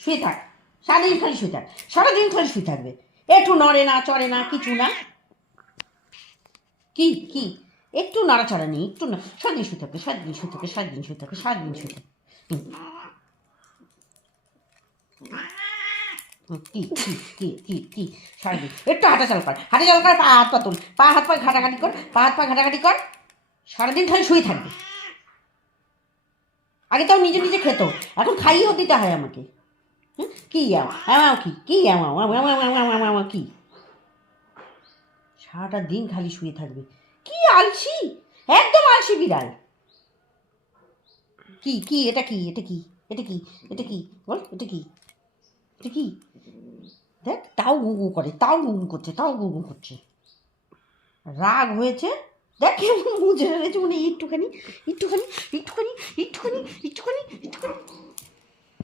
শুয়ে থাক, সারাদিন খালি শুয়ে থাক, সারাদিন খালি শুয়ে থাকবে, একটু নড়ে না চড়ে না কিছু না। কি কি একটু নাড়াচাড়া নেই, একটু না, সারাদিন শুয়ে থাকবে, সারাদিন শুয়ে থাকবে, সারাদিন শুয়ে থাকবে, সারাদিন শুয়ে থাকবে। কি কি কি কি কি সারাদিন একটু হাঁটাচাল কর, হাঁটাচাল কর, পা হাত পা তোল, পা হাত পা ঘাটাঘাটি কর, পা হাত পা ঘাটাঘাটি কর, সারাদিন খালি শুয়ে থাকবে। আগে তাও নিজে নিজে খেত, এখন খাইয়েও দিতে হয় আমাকে। কি আমাও কি কি আমাও কি, সারাটা দিন খালি শুয়ে থাকবে। কি আলসি, একদম আলসি বিড়াল। কি কি এটা কি এটা কি এটা কি এটা কি বল, এটা কি এটা কি? দেখ তাও গুগু করে, তাও গুগু করছে, তাও গুগু করছে। রাগ হয়েছে, দেখ কেমন বুঝে রয়েছে, মানে একটুখানি একটুখানি একটুখানি একটুখানি একটুখানি একটুখানি